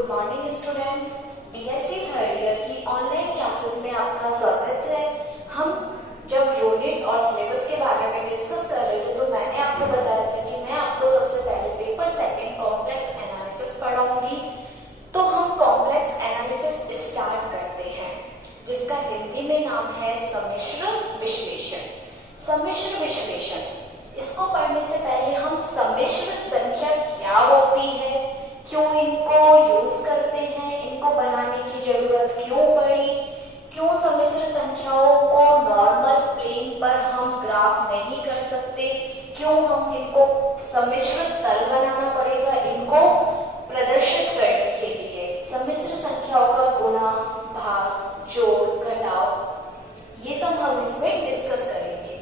Good morning students, BSc third year की online classes में आपका स्वागत है। हम जब यूनिट और सिलेबस के बारे में डिस्कस कर रहे थे तो मैंने आपको बताया था कि मैं आपको सबसे पहले पेपर सेकंड कॉम्प्लेक्स एनालिसिस पढ़ाऊंगी। तो हम कॉम्प्लेक्स एनालिसिस स्टार्ट करते हैं, जिसका हिंदी में नाम है सम्मिश्र विश्लेषण। सम्मिश्र विश्लेषण, इसको पढ़ने से पहले हम सम्मिश्र संख्या क्या होती है, क्यों इनको यूज करते हैं, इनको बनाने की जरूरत क्यों पड़ी, क्यों सम्मिश्र संख्याओं को नॉर्मल प्लेन पर हम ग्राफ नहीं कर सकते, क्यों हम इनको सम्मिश्र तल बनाना पड़ेगा इनको प्रदर्शित करने के लिए। सम्मिश्र संख्याओं का गुणा, भाग, जोड़, घटाव, ये सब हम इसमें डिस्कस करेंगे।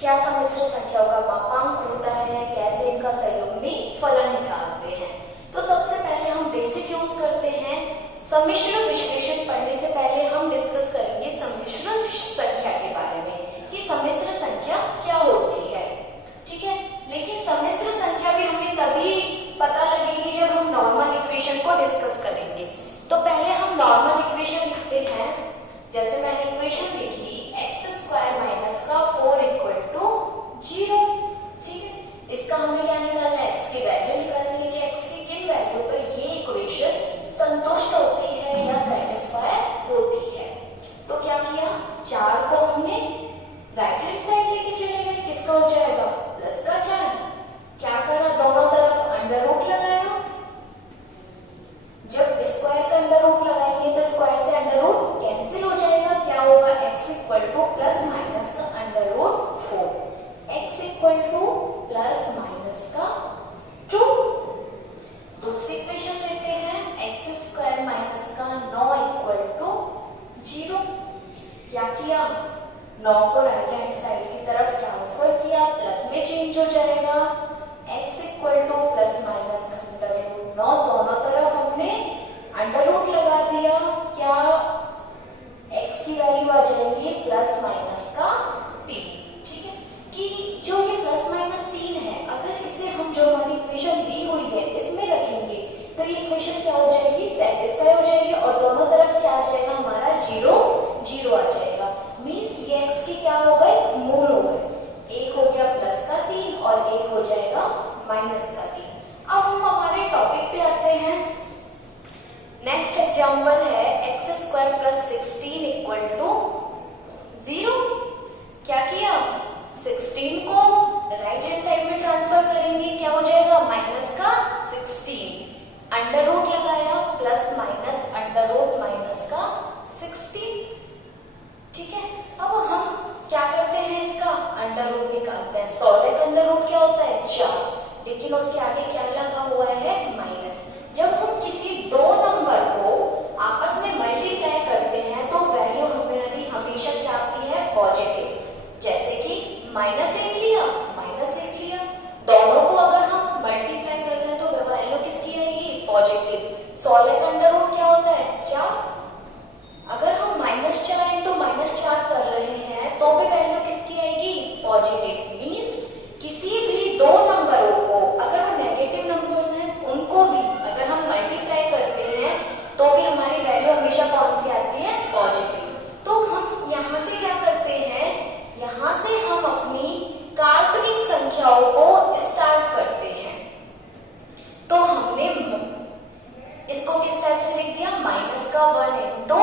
क्या सम्मिश्र संख्याओं का मापांक होता है, कैसे इनका संयुग्मी फलन निकालते हैं। तो सबसे पहले हम बेसिक यूज करते हैं। सम्मिश्र विश्लेषण पढ़ने से पहले हम डिस्कस करेंगे सम्मिश्र संख्या के बारे में कि सम्मिश्र संख्या क्या होती है, ठीक है। लेकिन सम्मिश्र संख्या भी हमें तभी पता लगेगी जब हम नॉर्मल इक्वेशन को डिस्कस करेंगे। तो पहले हम नॉर्मल इक्वेशन लिखते हैं। जैसे मैंने इक्वेशन लिखी x² माइनस का 4 इक्वल टू 0, ठीक है। इसका हमें क्या निकालना है, x की वैल्यू निकालनी है कि x की किन वैल्यू पर ये इक्वेशन संतुष्ट होती है या सेटिस्फाई होती है। तो क्या किया, 4 को हमने राइट हैंड साइड लेके चले गए, किसका हो जाएगा प्लस का 4। क्या करा, दोनों तरफ अंडर रूट लगाया। जब स्क्वायर का अंडर रूट लगाएंगे तो स्क्वायर से अंडर रूट कैंसिल हो जाएगा। क्या होगा, x equal to plus minus का under root 4, x equal to plus minus का 2। दूसरी इक्वेशन लेते हैं, x² माइनस का 9 इक्वल टू 0। क्या किया, 9 को राइट हैंड साइड की तरफ ट्रांसफर किया, प्लस में चेंज हो जाएगा। x equal to plus minus का अंडर रूट 9, दोनों तरफ हमने अंडर रूट लगा दिया। क्या, x की वैल्यू आ जाएगी प्लस माइनस का 3, ठीक है। कि जो ये प्लस माइनस 3 है, अगर इसे हम जो हमारी इक्वेशन दी हुई है इसमें रखेंगे तो ये इक्वेशन क्या हो जाएगी, सेटिस्फाई हो जाएगी और दोनों तरफ क्या आ जाएगा हमारा 0 0 आ जाएगा। मींस ये x की क्या हो गए, मूल हो गए। एक हो गया प्लस का 3 और एक हो जाएगा माइनस का 3। अब हम हमारे टॉपिक पे आते हैं। नेक्स्ट एग्जांपल है x² प्लस 16 इक्वल टू 0। क्या किया, 16 को राइट हैंड साइड में ट्रांसफर करेंगे, क्या हो जाएगा माइनस का 16, अंडर रूट लगाया, plus minus under root minus का 16, ठीक है। अब हम क्या करते हैं, इसका अंडर रूट निकालते हैं। 16 का अंडर रूट क्या होता है 4, लेकिन उसके आगे क्या लगा हुआ है माइनस। जब हम किसी दो नंबर को आपस में मल्टीप्लाई करते हैं तो वैल्यू हमारी हमेशा क्या आती है, पॉजिटिव। जैसे कि -1 लिया, -1 लिया, दोनों को अगर हम मल्टीप्लाई कर रहे हैं तो वैल्यू किसकी आएगी, पॉजिटिव। 16 का अंडर रूट क्या होता है 4, अगर हम -4 इंटू -4 कर रहे हैं तो भी वैल्यू किसकी आएगी, पॉजिटिव। मींस किसी भी दो नंबरों को, अगर वो नेगेटिव नंबर्स हैं उनको भी अगर हम मल्टीप्लाई करते हैं तो भी हमारी वैल्यू हमेशा कौन सी आती है, पॉजिटिव। तो हम यहाँ से क्या करते हैं, यहाँ से हम अपनी काल्पनिक संख्याओं को स्टार्ट करते हैं। तो हमने इसको किस टाइप से लिख दिया, माइनस का 1 इंटू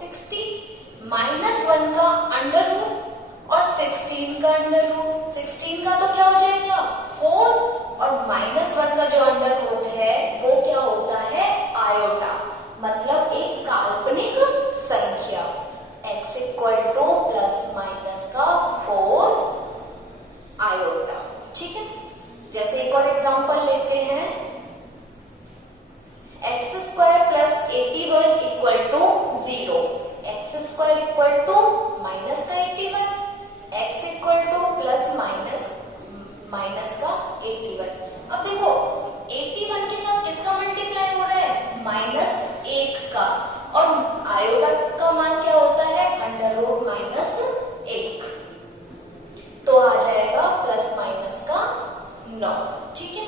16, -1 का अंडर रूट और 16 का अंडर रूट। 16 का तो क्या हो जाएगा 4 और -1 का जो अंडर रूट है वो क्या होता है, आयोटा, मतलब एक काल्पनिक संख्या। x equal to plus minus का 4 आयोटा, ठीक है। जैसे एक और एग्जांपल लेते हैं, x² plus 81 equal to 0, x² equal to minus का 81, x equal to plus minus का 81। अब देखो 81 के साथ किसका मल्टीप्लाई हो रहा है, -1 का, और आयोटा का मान क्या होता है, अंडर रूट -1, तो आ जाएगा प्लस माइनस का 9, ठीक है।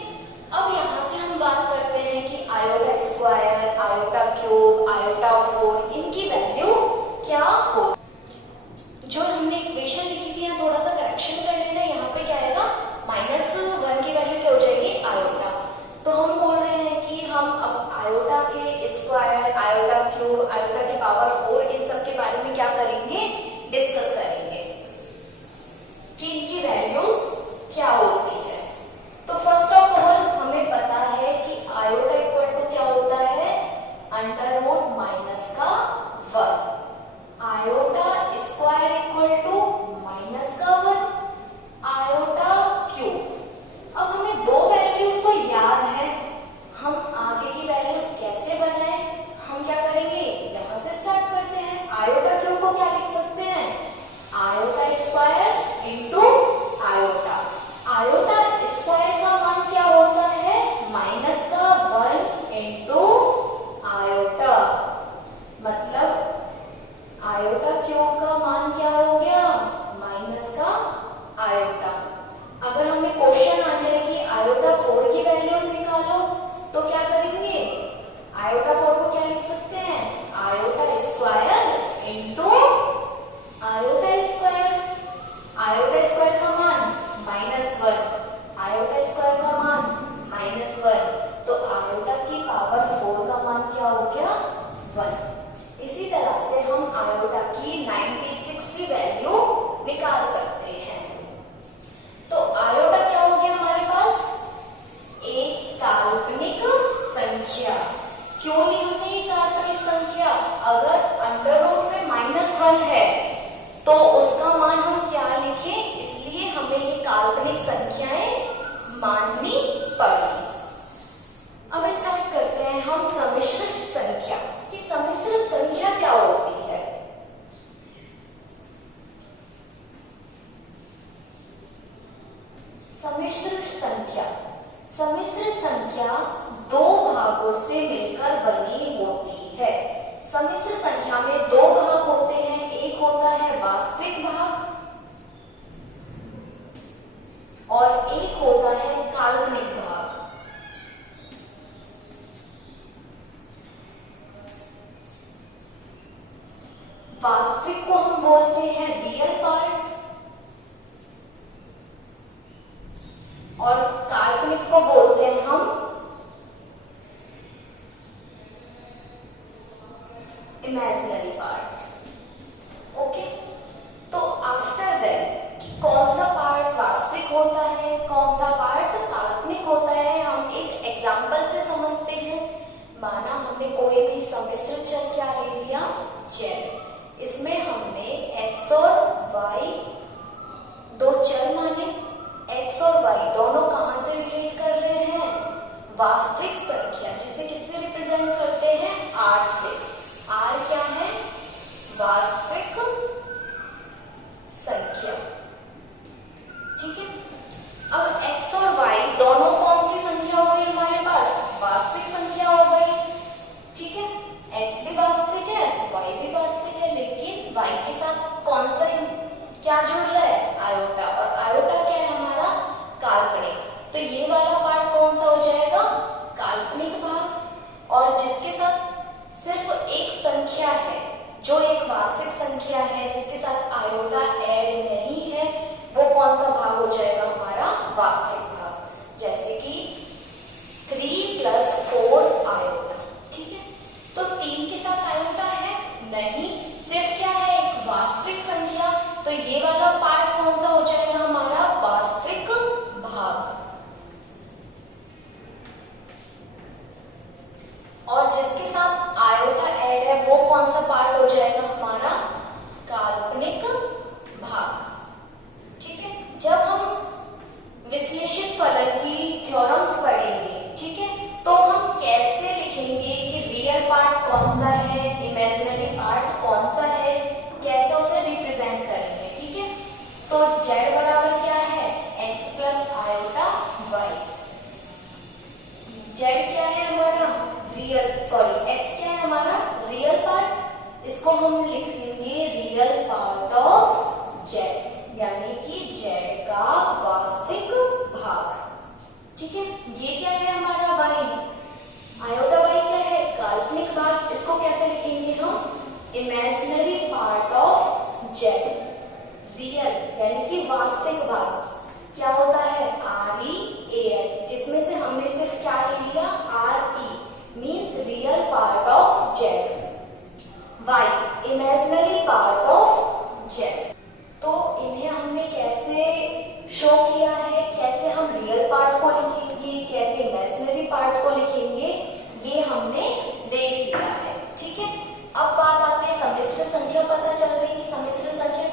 अब यहाँ से हम बात करते हैं कि आयोटा स्क्वायर आयोटा के स्क्वायर, आयोटा क्यूब, आयोटा की पावर 4, इन सब के बारे में क्या करेंगे, डिस्कस करेंगे कि इनकी वैल्यूज क्या होती है। तो फर्स्ट ऑफ ऑल हमें पता है कि आयोटा इक्वल टू क्या होता है, अंडर रूट माइनस का 1, iota square equal to minus का 1, आयोटा क्यूब। अब हमें दो वैल्यूज तो याद है, हम आगे की वैल्यूज कैसे बनाएं, हम क्या करेंगे, यहां से स्टार्ट करते हैं। आयोटा क्यूब को क्या लिख सकते हैं, iota square into iota. Iota square का मान क्या होता है, माइनस का 1 इंटू आयोटा, मतलब आयोटा क्यूब का मान क्या हो गया, माइनस का आयोटा। अगर हमें क्वेश्चन आ जाए कि आयोटा 4 की वैल्यूज निकालो, तो क्या करेंगे, आयोटा 4 को क्या लिख सकते हैं, iota square into iota square. Iota square का मान -1, आयोटा स्क्वायर का मान -1, तो आयोटा की पावर 4 का मान क्या हो गया, 1। इसी तरह से हम आयोटा की 96वीं वैल्यू निकाल सकते हैं। तो आयोटा क्या हो गया हमारे पास, एक काल्पनिक संख्या। क्यों ली हमने ये काल्पनिक संख्या, अगर अंडर रूट में -1 है तो उसका मान हम क्या लिखें, इसलिए हमें ये काल्पनिक संख्याएं माननी पड़ी। अब स्टार्ट करते हैं हम सम्मिश्र संख्या कि सम्मिश्र संख्या क्या होती है। सम्मिश्र संख्या, सम्मिश्र संख्या दो भागों से मिलकर बनी होती है। सम्मिश्र संख्या में दो भाग होते हैं, एक होता है वास्तविक भाग और एक होता है काल्पनिक भाग। वास्तविक को हम बोलते हैं रियल पार्ट और काल्पनिक को बोलते हैं हम इमेजिनरी पार्ट। ओके, तो आफ्टर दैट कौन सा पार्ट वास्तविक होता है, कौन सा पार्ट काल्पनिक होता है, हम एक एग्जांपल से समझते हैं। माना हमने कोई भी सम्मिश्र चर क्या ले लिया, z, इसमें हमने x और y दो चर माने। x और y दोनों कहां से रिलेट कर रहे हैं, वास्तविक संख्या, जिसे किससे रिप्रेजेंट करते हैं, r से। r क्या है, वास्तविक संख्या, ठीक है। अब x और y दोनों कौन सी संख्या हो गई हमारे पास, वास्तविक संख्या हो गई, ठीक है। x भी वास्तविक है, y भी वास्तविक है, लेकिन y के साथ कौन सा क्या जुड़ रहा है, आयोटा, और आयोटा क्या है हमारा, काल्पनिक। तो ये वाला पार्ट कौन सा हो जाएगा, काल्पनिक भाग। और जिसके साथ सिर्फ एक संख्या है, जो एक वास्तविक संख्या है जिसके साथ आयोटा ऐड नहीं है, वो कौन सा भाग हो जाएगा हमारा, वास्तविक भाग। जैसे कि 3 + 4 आयोटा, ठीक है। तो 3 के साथ आयोटा है नहीं, सिर्फ क्या है, एक वास्तविक संख्या। तो ये वाला पार्ट कौन सा हो जाएगा हमारा, वास्तविक भाग। और जिसके साथ आयोटा ऐड है वो कौन सा पार्ट हो जाएगा हमारा, काल्पनिक भाग, ठीक है। जब हम विश्लेषित फलन की थ्योरम्स पढ़ेंगे, ठीक है, तो हम कैसे लिखेंगे कि रियल पार्ट कौन सा है, इमेजिनरी पार्ट कौन सा है, कैसे उसे रिप्रेजेंट करेंगे, ठीक है। तो z बराबर क्या है, x + आयोटा y। z क्या है हमारा, x क्या है हमारा, रियल पार्ट, इसको हम लिख देंगे रियल पार्ट ऑफ z, यानी कि z का वास्तविक भाग, ठीक है। ये क्या है हमारा y, आयोटा y क्या है, काल्पनिक भाग, इसको कैसे लिखेंगे हम, imaginary part of z, real यानी कि वास्तविक भाग क्या होता है, REAL, जिसमें से हमने सिर्फ क्या ले लिया, RE मीन्स रियल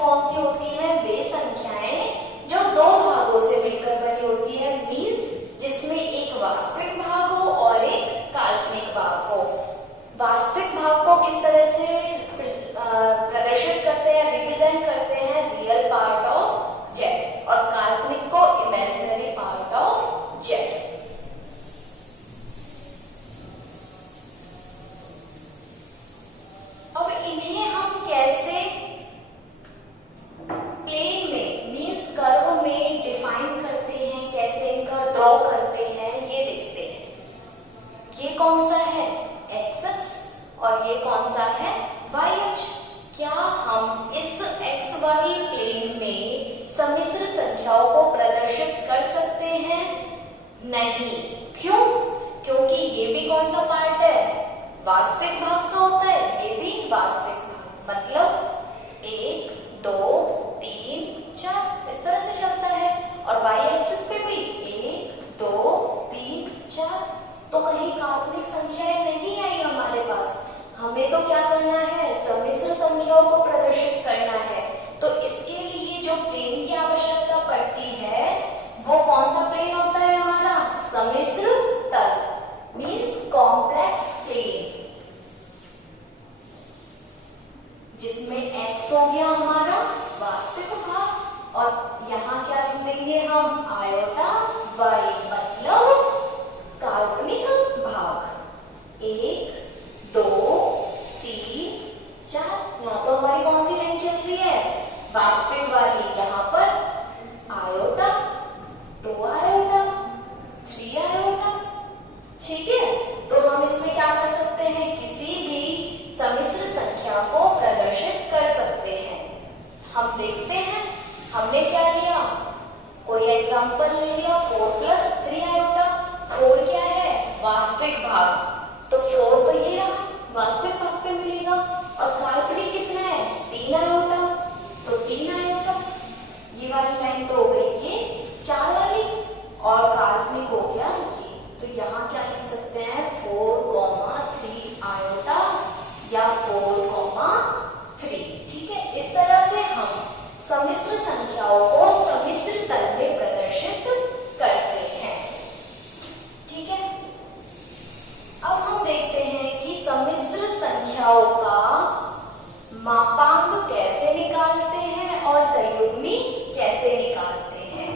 कौन सी होती हैं? वे संख्याएं जो दो भागों से मिलकर बनी होती है, मीन्स जिसमें एक वास्तविक भाग हो और एक काल्पनिक भाग हो। वास्तविक भाग को किस तरह से प्रदर्शित करते हैं, रिप्रेजेंट करते हैं? रियल पार्ट ऑफ जेड, और काल्पनिक को इमेजिनरी पार्ट ऑफ जेड। अब इन्हें हम कैसे प्लेन में मीन्स कर्व में डिफाइन करते हैं, कैसे इनका ड्रॉ करते हैं, ये देखते हैं। ये कौन सा है? एक्स अक्ष, और ये कौन सा है? वाई अक्ष। क्या हम इस एक्स वाई प्लेन में सम्मिश्र संख्याओं को प्रदर्शित कर सकते हैं? नहीं। क्यों? क्योंकि ये भी कौन सा पार्ट है? वास्तविक भाग तो होता है, ये भी वास्तविक भाग, मतलब 1 2 3 4 इस तरह से चलता है। और वाई एक्सिस पे भी 1 2 3 4, तो कहीं काल्पनिक संख्याएं नहीं आई हमारे पास। हमें तो क्या करना है? सम्मिश्र संख्याओं को प्रदर्शित करना है। तो इसके लिए जो प्लेन की आवश्यकता पड़ती है वो कौन सा प्लेन होता है हमारा? सम्मिश्र तल, मीन्स कॉम्प्लेक्स प्लेन, जिसमें x हो गया हमारा वास्तविक भाग, और यहाँ क्या लिख देंगे हम? आयोटा y, मतलब काल्पनिक भाग। 1 2 3 4, यहाँ तो हमारी कौन सी लाइन चल रही है? वास्तविक वाली। यहाँ पर आयोटा, 2 आयोटा, 3 आयोटा, ठीक है। तो हम इसमें क्या कर सकते हैं? किसी भी सम्मिश्र संख्या को प्रदर्शित कर सकते हैं। हम देखते हैं हमने क्या लिया, कोई एग्जांपल ले लिया, 4 + 3 आयोटा। 4 क्या है? वास्तविक भाग, तो 4 तो ये रहा, वास्तविक भाग पे मिलेगा। और काल्पनिक कितना है? 3 आयोटा, तो 3 आयोटा। ये वाली लाइन तो हो गई ये 4 वाली, और काल्पनिक हो गया ये। तो यहाँ क्या लिख सकते हैं? 4 3 आयोटा या 4 3, ठीक है। इस तरह से हम सम्मिश्र संख्याओं को सम्मिश्र तल में प्रदर्शित करते हैं, ठीक है। अब हम देखते हैं कि सम्मिश्र संख्याओं का मापांक कैसे निकालते हैं और संयुग्मी कैसे निकालते हैं।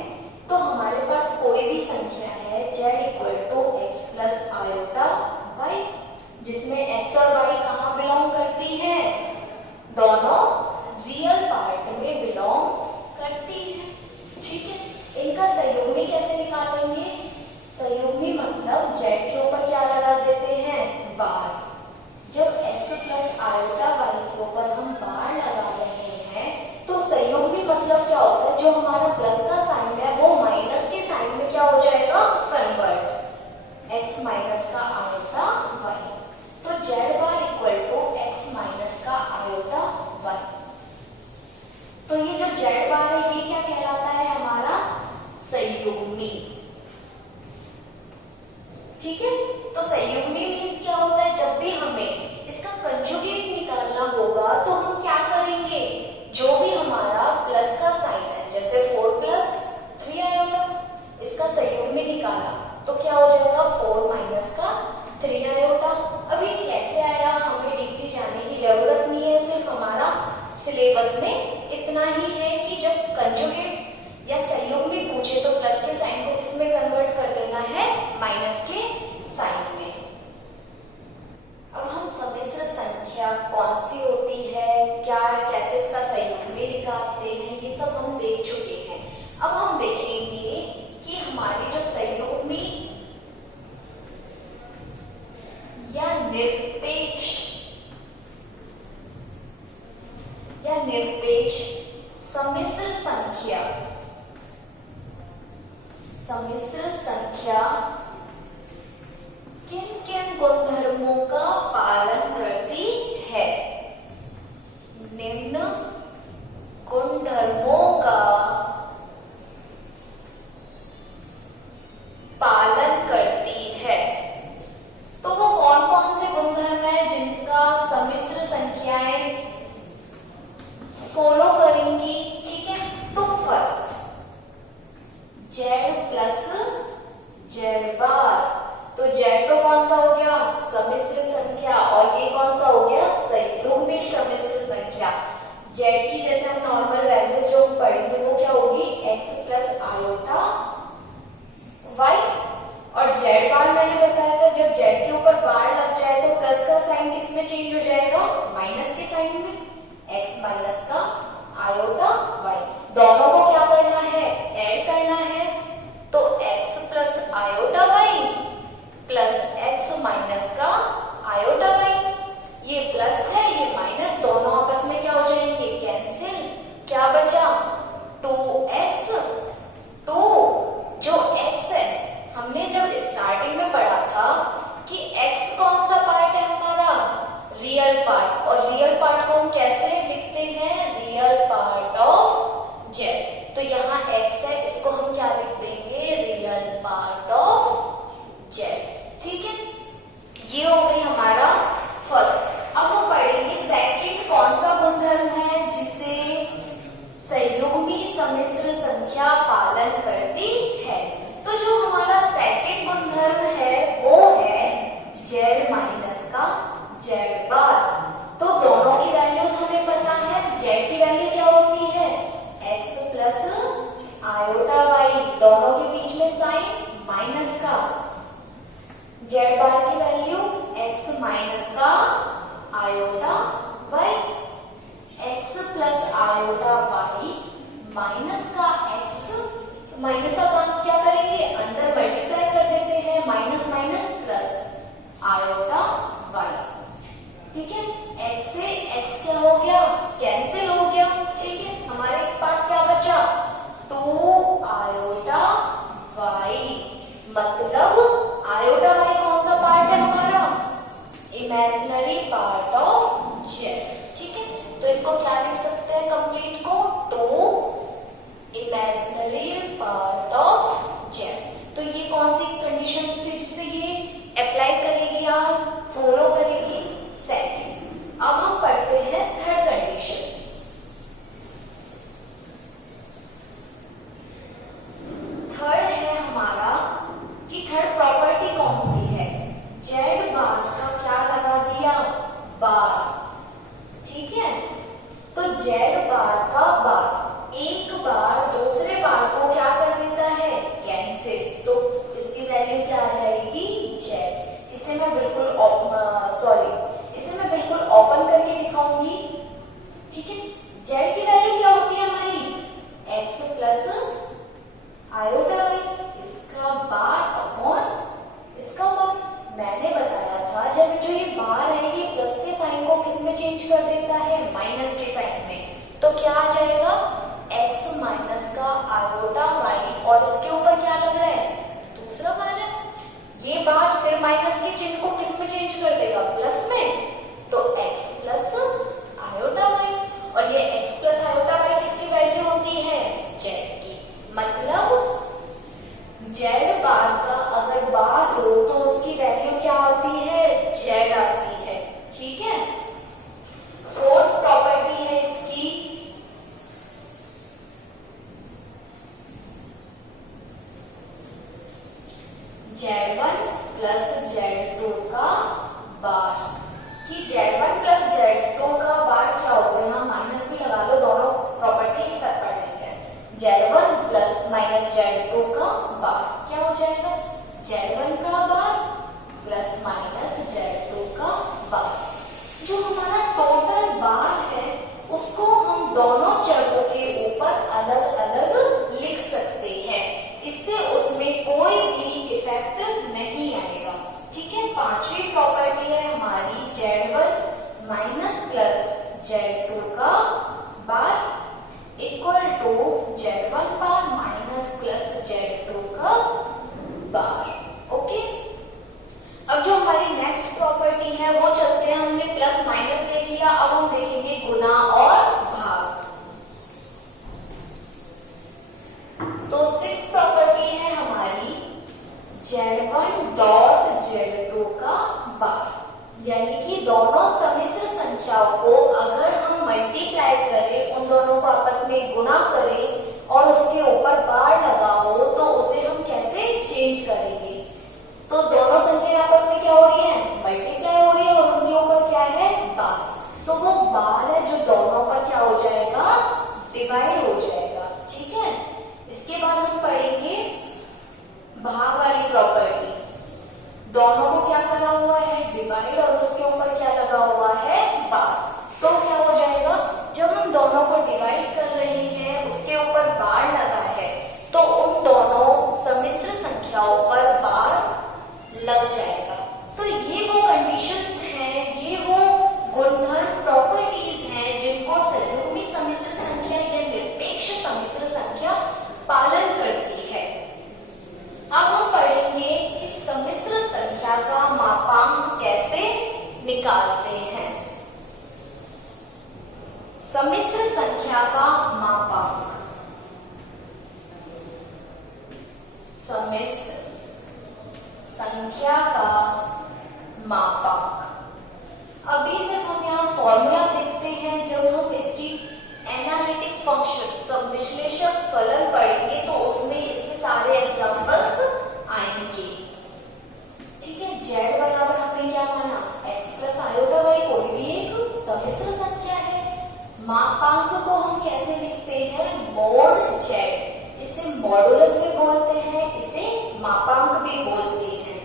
तो हमारे पास कोई भी संख्या है z = x + आयोटा y, जिसमें x और y कहाँ बिलोंग करती है? दोनों रियल पार्ट में बिलोंग करती है, ठीक है। इनका संयुग्मी कैसे निकालेंगे? संयुग्मी मतलब z के ऊपर क्या लगा देते हैं? बार। जब x + आयोटा y के ऊपर हम बार लगा रहे हैं तो संयुग्मी मतलब क्या होता है? जो हमारा प्लस का साइन है वो माइनस के साइन में क्या हो जाएगा? कन्वर्ट। x माइनस का आयोटा y, तो z बार = x माइनस का आयोटा y। तो ये जो z बार है ये क्या कहलाता है? हमारा संयुग्मी, ठीक है। तो संयुग्मी मीन्स क्या होता है? जब भी हमें इसका कंजुगेट निकालना होगा तो हम क्या करेंगे? जो भी हमारा प्लस का साइन है, जैसे 4 + 3 आयोटा, इसका संयुग्मी निकाला तो क्या हो जाएगा? 4 - 3 आयोटा। अब ये कैसे आया हमें डीपली जाने की जरूरत नहीं है, सिर्फ हमारा सिलेबस में इतना ही है कि जब कंजुगेट या संयुग्मी पूछे तो प्लस के साइन को किसमें कन्वर्ट कर देना है? माइनस के साइन में। अब हम सम्मिश्र संख्या कौन सी होती है, क्या कैसे इसका संयुग्मी निकालते हैं, ये सब हम देख चुके हैं। अब हम देखेंगे कि हमारी जो संयुग्मी या निरपेक्ष सम्मिश्र संख्या किन किन गुणधर्मों का पालन करती है? निम्न गुणधर्मों का पालन करती है। तो वो कौन कौन से गुणधर्म है जिनका सम्मिश्र संख्याएं फॉलो करें चेंज हो जाएगा माइनस के साइन में, x माइनस का आयोटा y। दोनों को क्या करना है, ऐड करना है, तो x plus iota y plus x minus का आयोटा y, ये प्लस है ये माइनस, दोनों आपस में क्या हो जाएंगे, कैंसिल। क्या बचा 2x, 2 जो x है हमने जब स्टार्टिंग में पढ़ा था कि x कौन सा पार्ट है हमारा, रियल पार्ट, और रियल पार्ट को हम कैसे लिखते हैं, रियल पार्ट ऑफ z। तो यहाँ x है, इसको हम क्या लिख देंगे, रियल पार्ट ऑफ z। ठीक है, ये हो गई हमारा फर्स्ट। अब हम पढ़ेंगे सेकंड कौन सा गुणधर्म है जिसे संयुग्मी सम्मिश्र संख्या पालन करती है। तो जो हमारा सेकंड गुणधर्म है वो है z माइनस का z बार। तो दोनों की वैल्यूज हमें पता है, z की वैल्यू क्या होती है, x प्लस आयोटा y, दोनों के बीच में साइन माइनस का, z बार की वैल्यू x माइनस का iota y, x plus iota y minus का x, माइनस का काम क्या करेंगे, अंदर मल्टीप्लाई कर देते हैं, minus minus plus iota y। ठीक है, x से x क्या हो गया, कैंसिल हो गया। ठीक है, हमारे पास क्या बचा, 2 आयोटा y, मतलब आयोटा y कौन सा पार्ट है हमारा, इमेजिनरी पार्ट ऑफ z। ठीक है, तो इसको क्या लिख सकते हैं कंप्लीट को, 2 इमेजिनरी पार्ट ऑफ z। तो ये कौन सी कंडीशन थी जिससे ये अप्लाई करेगी यार, फॉलो करेगी, सेकंड। अब हम पढ़ते हैं थर्ड कंडीशन। थर्ड है हमारा कि थर्ड प्रॉपर्टी कौन सी है, z बार का क्या लगा दिया, बार। ठीक है, तो z बार का बार, एक बार दूसरे बार को क्या कर देता है, कैंसिल। तो इसकी वैल्यू क्या आ जाएगी, z। इसे मैं बिल्कुल ओपन करके दिखाऊंगी। ठीक है, z की वैल्यू क्या होती है हमारी, x प्लस आयोटा y, इसका बार अपॉन इसका बार। मैंने बताया था जब जो ये बार है ये प्लस के साइन को किस में चेंज कर देता है, माइनस के साइन में। तो क्या आ जाएगा, x माइनस का आयोटा y, और इसके ऊपर क्या लग रहा है, दूसरा बार है। ये बार फिर माइनस के चिन्ह को किस में चेंज कर देगा, प्लस में। तो x प्लस आयोटा y, और ये x प्लस आयोटा y किसकी वैल्यू होती है, z की। मतलब z बार का अगर बार हो तो उसकी वैल्यू क्या आती है, z आती है। ठीक है, फोर्थ प्रॉपर्टी है इसकी, z1 प्लस z2 का बार। कि z1 प्लस z2 का बार क्या होगा, यहाँ माइनस भी लगा लो, दोनों प्रॉपर्टी एक साथ पढ़ लेते हैं। z1 प्लस माइनस z2 का बार क्या हो जाएगा, z1 का बार प्लस माइनस z2 का बार। जो हमारा टोटल बार है उसको हम दोनों चरों के ऊपर अलग अलग लिख सकते हैं, इससे उसमें कोई भी इफेक्ट नहीं आएगा। ठीक है, पांचवी प्रॉपर्टी है हमारी z1 माइनस प्लस z2 का bar equal to z1 bar minus plus z2 का बार। ओके, अब जो हमारी नेक्स्ट प्रॉपर्टी है वो चलते हैं, हमने प्लस माइनस देख लिया, अब हम देखेंगे गुना और भाग। तो सिक्स प्रॉपर्टी है हमारी z1 डॉट z2 का बार, यानी कि दोनों सम्मिश्र संख्याओं को अगर हम मल्टीप्लाई करें, उन दोनों को आपस में गुणा करें और उसके ऊपर बार लगा हो तो उसे हम कैसे चेंज करेंगे। तो दोनों संख्या आपस में क्या हो रही है, मल्टीप्लाई हो रही है, और उनके ऊपर क्या है, बार। तो वो बार है जो दोनों पर क्या हो जाएगा, डिवाइड हो जाएगा। ठीक है, इसके बाद हम पढ़ेंगे भाग वाली प्रॉपर्टी। दोनों को क्या करा हुआ है, डिवाइड, और उसके ऊपर क्या लगा हुआ निकालते हैं। सम्मिश्र संख्या का मापांक, सम्मिश्र संख्या का मापांक। अभी से हम यहाँ फॉर्मूला देखते हैं। जब हम इसकी एनालिटिक फंक्शन सब विश्लेषक फलन पढ़ेंगे तो उसमें इसके सारे एग्जांपल्स आएंगे। ठीक है, z बराबर हमने क्या माना, x प्लस आयोटा y कोई भी एक सम्मिश्र संख्या है। मापांक को हम कैसे लिखते हैं, मोड z। इसे मॉडुलस भी बोलते हैं, इसे मापांक भी बोलते हैं।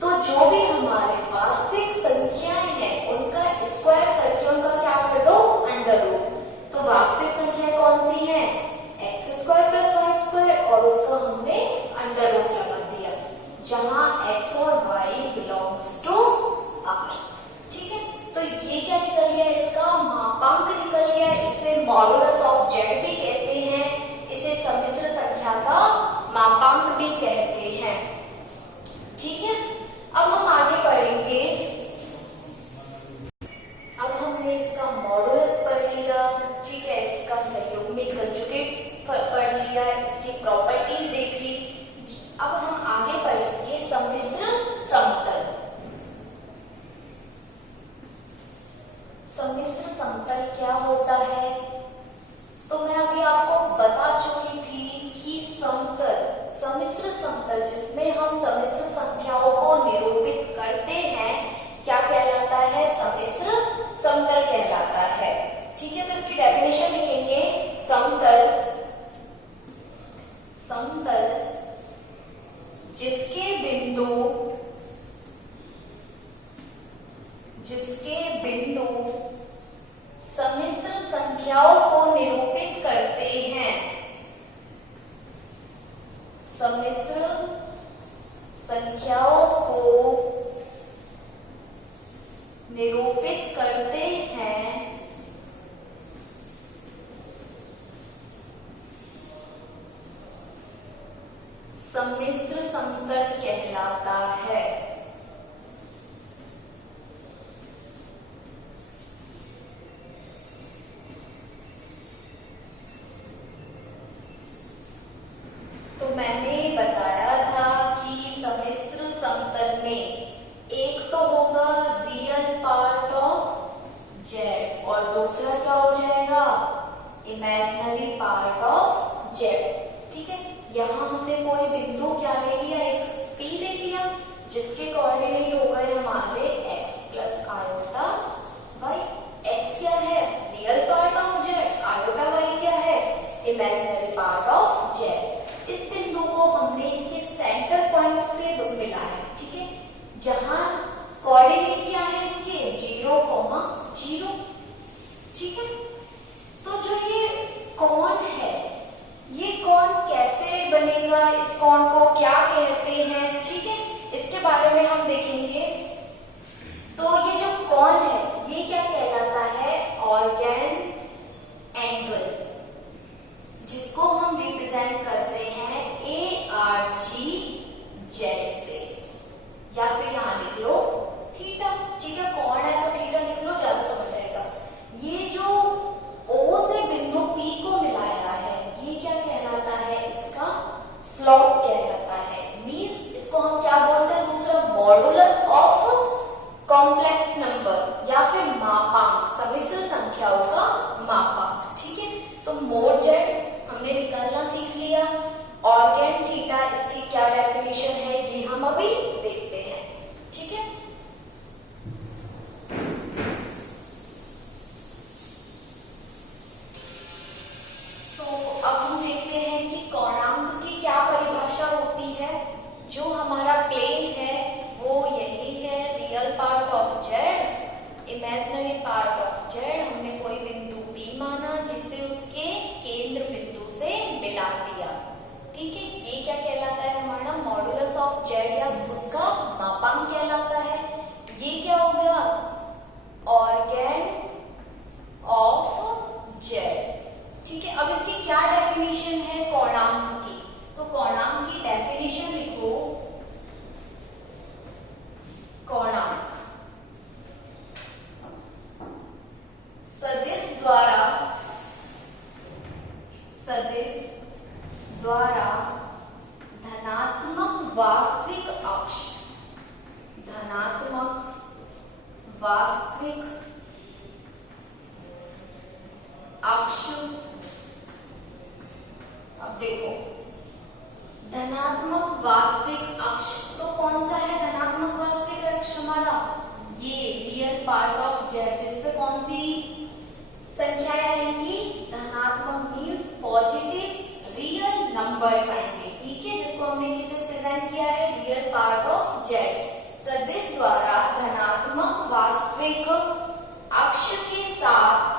तो जो भी हमारे वास्तविक संख्याएं हैं उनका स्क्वायर करके उनका क्या कर दो, अंडर रूट। तो वास्तविक संख्या कौन सी है, x square plus y square, और उसका हमने अंडर रूट लगा दिया जहां x और y बिलोंग्स टू r। ठीक है, तो ये क्या निकल गया, इसका मापांक निकल गया। इसे मॉडुलस ऑफ z भी कहते हैं, इसे सम्मिश्र संख्या का मापांक भी कहते हैं। ठीक है, अब हम आगे पढ़ेंगे। अब हमने इसका मॉडुलस पढ़ लिया, ठीक है, इसका संयुग्मिक कंजुगेट पढ़ लिया, इसकी प्रॉपर्टीज देख ली। अब हम आगे पढ़ेंगे सम्मिश्र समतल। सम्मिश्र समतल क्या होता है, तो मैं अभी आपको बता चुकी थी कि समतल, सम्मिश्र समतल जिसमें हम सम्मिश्र संख्याओं को निरूपित करते हैं क्या कहलाता है, सम्मिश्र समतल कहलाता है। ठीक है, तो इसकी डेफिनेशन लिखेंगे। समतल, समतल जिसके बिंदु सम्मिश्र संख्याओं को निरूपित करते हैं, सम्मिश्र संख्याओं को निरूपित करते हैं, सम्मिश्र समतल कहलाता है। तो मैंने बताया था कि सम्मिश्र समतल में एक तो होगा रियल पार्ट ऑफ z और दूसरा क्या हो जाएगा, इमेजिनरी पार्ट ऑफ z। ठीक है, यहाँ हमने कोई बिंदु क्या ले लिया, एक p ले लिया, जिसके कोऑर्डिनेट हो गए हमारे x plus iota y। x क्या है, real part of z, iota y क्या है, इमेजिनरी पार्ट ऑफ z। इस बिंदु को हमने इसके सेंटर पॉइंट से मिला है। ठीक है, जहां कोऑर्डिनेट क्या है इसके, 0,0। ठीक है, तो जो ये कोण है, ये कोण कैसे बनेगा, इस कोण को क्या कहते हैं, ठीक है, इसके बारे में हम देखेंगे। तो ये जो कोण है ये क्या कहलाता है, ऑर्गेन एंगल, जिसको हम रिप्रेजेंट करते हैं ARGZ से, या फिर यहाँ लिख लो थीटा। ठीक है, कोण है तो थीटा लिख लो, ज्यादा समझ आएगा। ये जो O से बिंदु P को मिलाया है ये क्या कहलाता है, इसका स्लोप कहलाता है। मींस इसको हम क्या बोलते हैं, दूसरा मॉडुलस ऑफ कॉम्प्लेक्स नंबर या फिर मापांक, सम्मिश्र संख्याओं का मापांक। ठीक है, तो मोड z हमने निकालना सीख लिया। ऑर्गेन थीटा, इसकी क्या डेफिनेशन है ये हम अभी देखते हैं। ठीक है, तो अब हम देखते हैं कि कोणांक की क्या परिभाषा होती है। जो हमारा प्लेन है वो यही है, real part of z, imaginary part of z। हमने कोई बिंदु P माना जिसे उसके केंद्र बिंदु से मिला दिया। ठीक है, ये क्या कहलाता है, हमारा मॉडुलस ऑफ z या उसका मापांक कहलाता है। ये क्या होगा, ऑर्गेन ऑफ z। ठीक है, अब इसकी क्या डेफिनेशन है कोणांक की, तो कोणांक की डेफिनेशन लिखो। कोणांक वास्तविक अक्ष, अब देखो धनात्मक वास्तविक अक्ष तो कौन सा है धनात्मक वास्तविक अक्ष हमारा, ये रियल पार्ट ऑफ जेड, जिसपे कौन सी संख्याएं आएंगी, धनात्मक मीन्स पॉजिटिव रियल नंबर्स आएंगे, ठीक है, जिसको हमने किससे प्रेजेंट किया है, रियल पार्ट ऑफ जेड। सदिश द्वारा धनात्मक वास्तविक अक्ष के साथ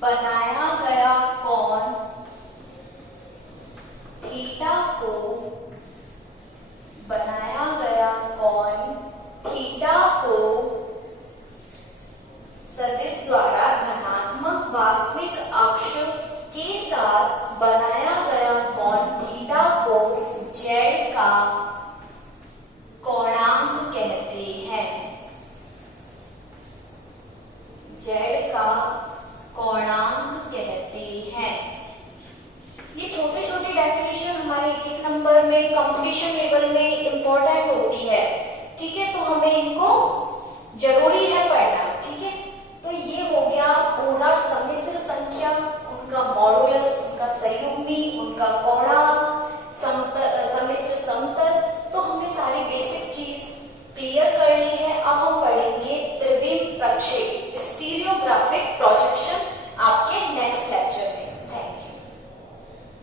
बनाया गया कोण थीटा को सदिश द्वारा धनात्मक वास्तविक अक्ष के साथ बनाया गया कोण थीटा को जेड का कोणांक कहते हैं, जेड का कोणांक कहते हैं। ये छोटे छोटे डेफिनेशन हमारे एक नंबर में कंपटीशन लेवल में इंपॉर्टेंट होती है, ठीक है, तो हमें इनको जरूरी है पढ़ना, ठीक है। तो ये हो गया पूरा सम्मिश्र संख्या, उनका मॉडुलस, उनका संयुग्मी, उनका कोणांक, सम्मिश्र समतल, तो हमने सारी बेसिक चीज क्लियर कर ली है। अब हम पढ़ेंगे त्रिविम प्रक्षेप।